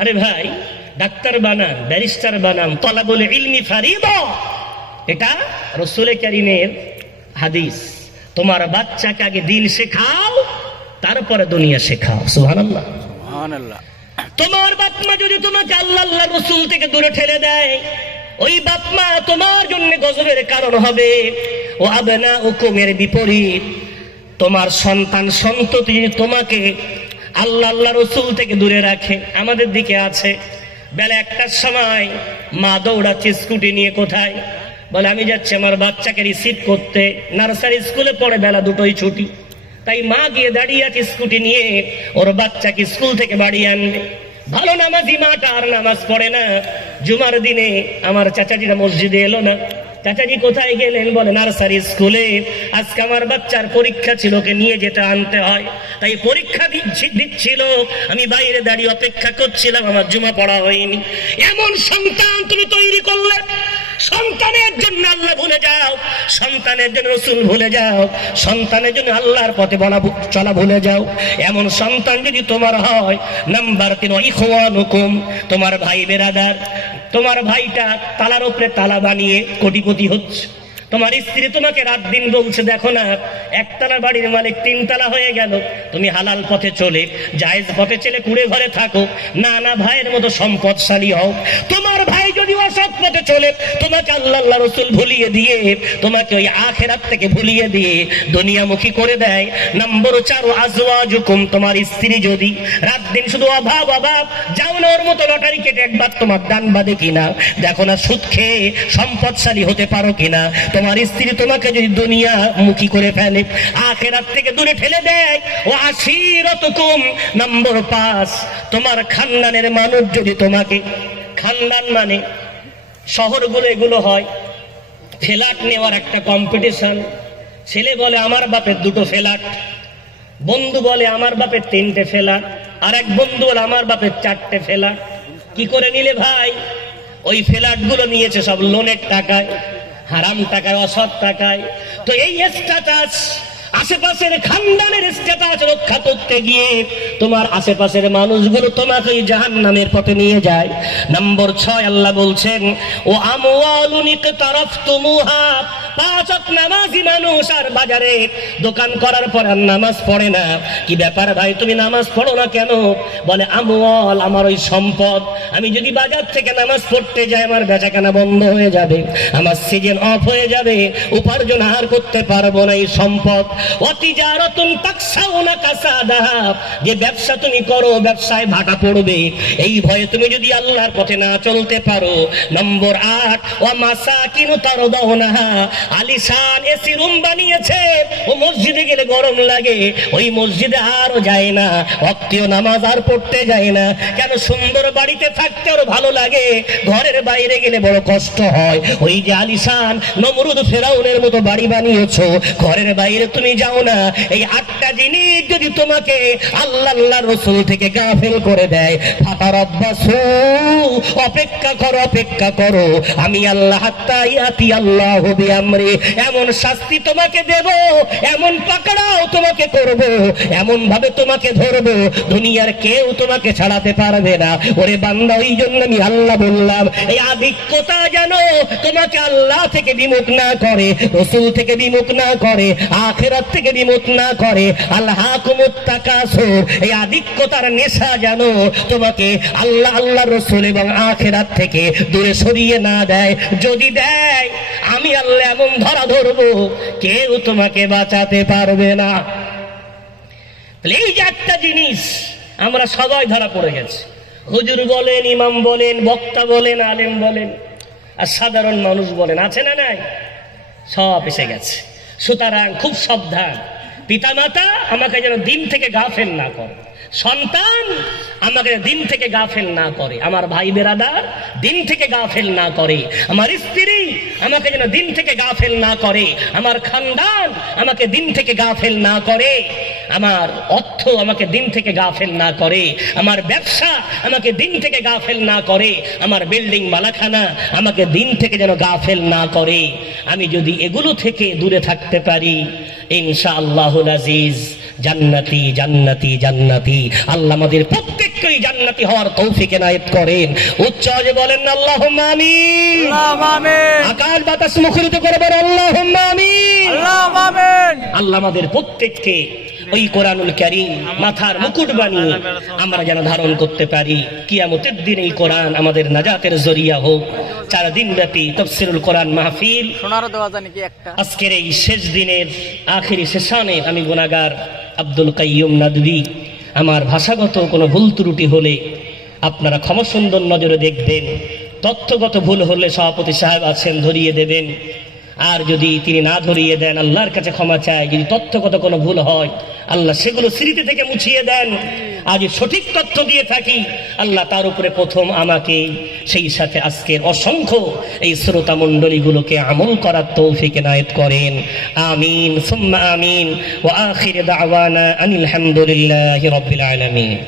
আরে ভাই, ডাক্তার বানান, ব্যারিস্টার বানান, তলাবুল ইলমি ফারিদা, এটা রাসূল কারীমের হাদিস। তোমার বাচ্চাকে আগে দিন শেখাও, তারপরে দুনিয়া শেখাও। সুবহানাল্লাহ, সুবহানাল্লাহ। তোমার বাপ মা যদি তোমাকে আল্লাহ আল্লাহ রাসূল থেকে দূরে ঠেলে দেয়, ওই বাপ মা তোমার জন্য গজবের কারণ হবে। ও আবনাউকুমের বিপরীত, তোমার সন্তান সন্ততি যদি তোমাকে আল্লাহ আল্লাহ রাসূল থেকে দূরে রাখে। আমাদের দিকে আছে, বেলা 1টার সময় মা দৌড়াচ্ছে স্কুটি নিয়ে, কোথায়? বলে আমি যাচ্ছি আমার বাচ্চাকে রিসিভ করতে, নার্সারি স্কুলে পড়ে, বেলা 2টোই ছুটি। তাই মা গিয়ে দাঁড়িয়ে আছে স্কুটি নিয়ে, ওর বাচ্চাকে স্কুল থেকে বাড়ি আনবে। ভালো নামাজি মাটা আর নামাজ পড়ে না। জুমার দিনে আমার চাচাজিরা মসজিদে এলো না। চাচাজি কোথায় গেলেন? বলে নার্সারি স্কুলে, আজকে আমার বাচ্চার পরীক্ষা ছিল, ওকে নিয়ে যেতে আনতে হয়, তাই পরীক্ষা দিচ্ছিল, আমি বাইরে দাঁড়িয়ে অপেক্ষা করছিলাম, আমার জুমা পড়া হয়নি। এমন সন্তান তুমি তৈরি করলে, সন্তানের জন্য আল্লাহ ভুলে যাও, সন্তানের জন্য রাসূল ভুলে যাও, সন্তানের জন্য আল্লাহর পথে চলা ভুলে যাও। এমন সন্তান যদি তোমার হয়, নাম্বার 3, ইখওয়ানুকুম, তোমার ভাই বেরাদার। তোমার ভাইটা তালার উপরে তালা বানিয়ে কোটিপতি হচ্ছে, তোমার স্ত্রী তোমাকে রাত দিন বলছে, দেখো না একতলা বাড়ির মালিক 3 তালা হয়ে গেল, তুমি হালাল পথে চলে, জায়েজ পথে চলে কুড়ে ঘরে থাকো, না না ভাইয়ের মতো সম্পদশালী হও। তোমার ভাই যদি অসৎ পথে চলে, তোমাকে আল্লাহ আল্লাহ রাসূল ভুলিয়ে দিয়ে, তোমাকে ওই আখিরাত থেকে ভুলিয়ে দিয়ে দুনিয়ামুখী করে দেয়। নম্বর 4, আজওয়াজুকুম, তোমার স্ত্রী যদি রাত দিন শুধু অভাব অভাব, যাও না ওর মতো লটারি কেটে একবার তোমার ডান বাদে কিনা, দেখো না সুদ খেয়ে সম্পদশালী হতে পারো কিনা। তোমার স্ত্রী তোমাকে যদি দুনিয়া মুখী করে ফেলে, আখিরাত থেকে দূরে ঠেলে দেয়। ও আশিরাতুকুম, নম্বর 5, তোমার খানদানের মানুষ যদি তোমাকে, খানদান মানে শহরগুলো এগুলো হয়, ফ্ল্যাট নেওয়ার একটা কম্পিটিশন। ছেলে বলে আমার বাপের 2টো ফ্ল্যাট, বন্ধু বলে আমার বাপের 3টে ফ্ল্যাট, আর এক বন্ধু বলে আমার বাপের 4টে ফ্ল্যাট। কি করে নিলে ভাই? ওই ফ্ল্যাটগুলো নিয়েছে সব লোনের টাকায়, হারাম টাকায়, অসৎ টাকায়। তো এই স্ট্যাটাস, আশেপাশের খানদানের স্ট্যাটাস রক্ষা করতে গিয়ে তোমার আশেপাশের মানুষগুলো তোমাকে জাহান্নামের পথে নিয়ে যায়। নম্বর 6, আল্লাহ বলছেন, ও আমওয়ালুন ইকতারাফতুমুহা, 5 ওয়াক্ত নামাজি মানুষ আর বাজারে দোকান করার পর আর নামাজ পড়ে না। কি ব্যাপার ভাই, তুমি নামাজ পড়ো না কেন? বলে আমওয়াল, আমার ওই সম্পদ, আমি যদি বাজার থেকে নামাজ পড়তে যাই, আমার বেচাকেনা বন্ধ হয়ে যাবে, আমার সিজন অফ হয়ে যাবে, উপার্জন আর করতে পারবো না, এই সম্পদ। ওয়াতিজারাতুন তাকসাউনা কাসাদাহা, যে ব্যবসা তুমি করো, ব্যবসায় ভাটা পড়বে, এই ভয়ে তুমি যদি আল্লাহর পথে না চলতে পারো। নম্বর 8, ওয়া মাসাকিনু তারদাউনাহা, আলিশান এসি রুম বানিয়েছে, ও মসজিদে গেলে গরম লাগে, ওই মসজিদে আরো যায় না, ওয়াক্তীয় নামাজ আর পড়তে যায় না। কেন? সুন্দর বাড়িতে থাকতে আরো ভালো লাগে, ঘরের বাইরে গেলে বড় কষ্ট হয়। ওই যে আলিশান নমরুদ ফেরাউনের মতো বাড়ি বানিয়েছো, ঘরের বাইরে তুমি যাও না। এই 8টা জিনিস যদি তোমাকে আল্লাহ আল্লাহ রাসূল থেকে গাফিল করে দেয়, ফাতারাব্বাসু, অপেক্ষা করো, অপেক্ষা করো, আমি আল্লাহ হাত্তা ইয়াতি আল্লাহু বিআমরি, এমন শাস্তি তোমাকে দেব, এমন পাকড়াও তোমাকে করব, এমন ভাবে তোমাকে ধরব, দুনিয়ার কেউ তোমাকে ছাড়াতে পারবে না। ওরে বান্দা, ওই জন্য আমি আল্লাহ বললাম, এই আধিক্যতা যেন তোমাকে আল্লাহ থেকে বিমুখ না করে, রাসূল থেকে বিমুখ না করে, আখিরাত থেকে বিমুখ না করে। আল্লাহকুমুত তাকাসুর, এই আধিক্যতার নেশা যেন তোমাকে আল্লাহ আল্লাহ রাসূল এবং আখিরাত থেকে দূরে সরিয়ে না দেয়। যদি দেয়, আমি আল্লাহ এমন ধরা ধরবো, কেউ তোমাকে বাঁচাতে পারবে না। এই যে 8টা জিনিস আমরা সবাই ধরা পড়ে গেছি। হুজুর বলেন, ইমাম বলেন, বক্তা বলেন, আলেম বলেন, আর সাধারণ মানুষ বলেন, আছে না নাই? সব এসে গেছে। সুতরাং খুব সাবধান, পিতামাতা আমাকে যেন দিন থেকে গাফেল না করে, সন্তান আমাকে দিন থেকে গাফেল না করে, আমার ভাই বেরাদার দিন থেকে গাফেল না করে, আমার স্ত্রী আমাকে যেন দিন থেকে গাফেল না করে, আমার খানদান আমাকে দিন থেকে গাফেল না করে, আমার অর্থ আমাকে দিন থেকে গাফেল না করে, আমার ব্যবসা আমাকে দিন থেকে গাফেল না করে, আমার বিল্ডিং মালাখানা আমাকে দিন থেকে যেন গাফেল না করে। আমি যদি এগুলো থেকে দূরে থাকতে পারি, ইনশাআল্লাহুল আজিজ জান্নাতি জান্নাতি জান্নাতি। আল্লাহ আমাদের প্রত্যেককেই জান্নাতি হওয়ার তৌফিক এনায়েত করেন। উচ্চ আওয়াজে বলেন আল্লাহুম্মা আমিন। আল্লাহুম্মা আমিন। আকাশ বাতাস মুখরিত করে বলেন আল্লাহুম্মা আমিন। আল্লাহুম্মা আমিন। আল্লাহ আমাদের প্রত্যেককে ওই কোরআনুল কারীম মাথার মুকুট বানিয়ে আমরা যেন ধারণ করতে পারি। কিয়ামতের দিন এই কোরআন আমাদের নাজাতের জরিয়া হোক। 4 দিন ব্যাপী তাফসীরুল কোরআন মাহফিল, সোনার দেওয়া জানি কি একটা আজকের এই শেষ দিনের আখিরি সেশনে আমি গুনাহগার আব্দুল কাইয়ুম নাদভী, আমার ভাষাগত কোনো ভুল ত্রুটি হলে আপনারা ক্ষমাসুন্দর নজরে দেখবেন। তথ্যগত ভুল হলে সভাপতি সাহেব আছেন, ধরিয়ে দেবেন। আর যদি তিনি না ধরিয়ে দেন, আল্লাহর কাছে ক্ষমা চায়। যদি তথ্যগত কোনো ভুল হয়, আল্লাহ সেগুলো স্মৃতি থেকে মুছিয়ে দেন। আজ সঠিক তথ্য দিয়ে থাকি, আল্লাহ তার উপরে প্রথম আমাকে, সেই সাথে আজকের অসংখ্য এই শ্রোতা মণ্ডলীগুলোকে আমল করার তৌফিক এনায়েত করেন। আমিন সুম্মা আমিন। ওয়া আখির দাওয়ানা আনিল হামদুলিল্লাহি রাব্বিল আলামিন।